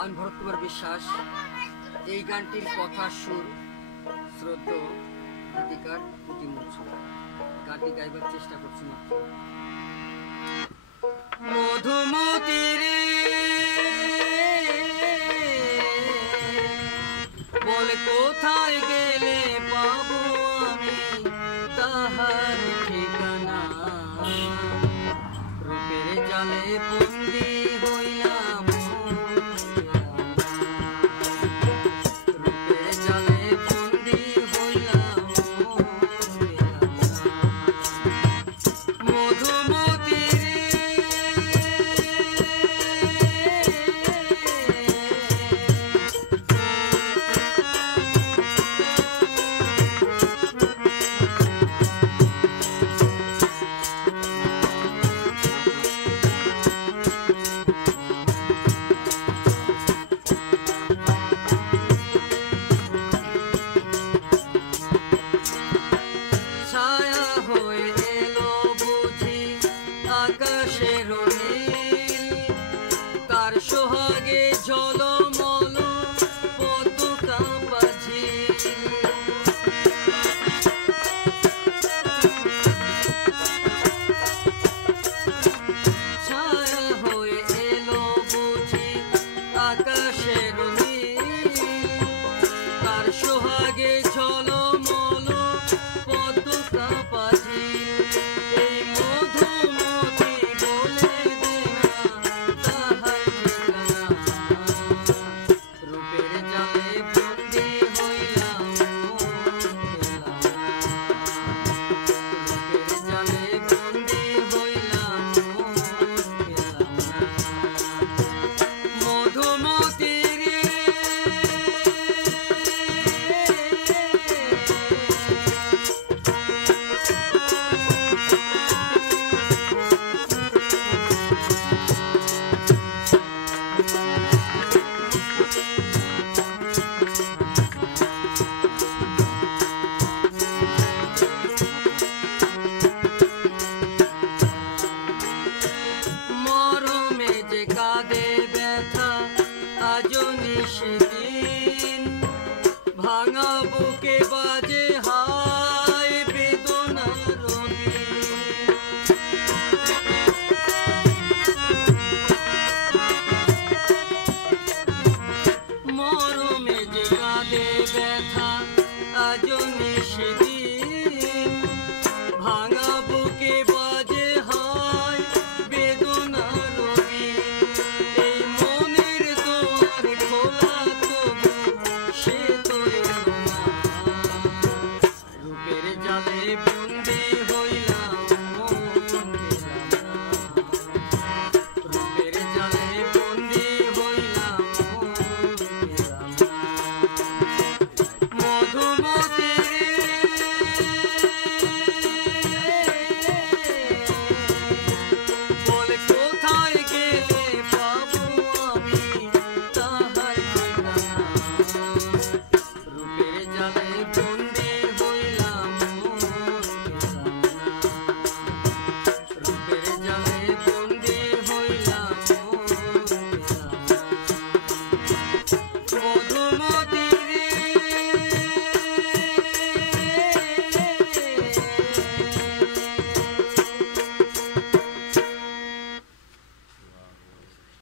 আমি ভরত কুমার বিশ্বাস। এই গানটির কথা সুর শ্রদ্ধেয় গীতিকার পুটি মনসুর। গানটি গাইবার চেষ্টা করছি মাত্র। মধুমতি রে বলে কোথায় গেলে পাবো আমি তাহার ঠিকানা, রূপের জালে বন্দি হইলাম, রূপের জালে বন্দি হইলাম, মধুমতি আকাশের নীল, তার সোহাগে জল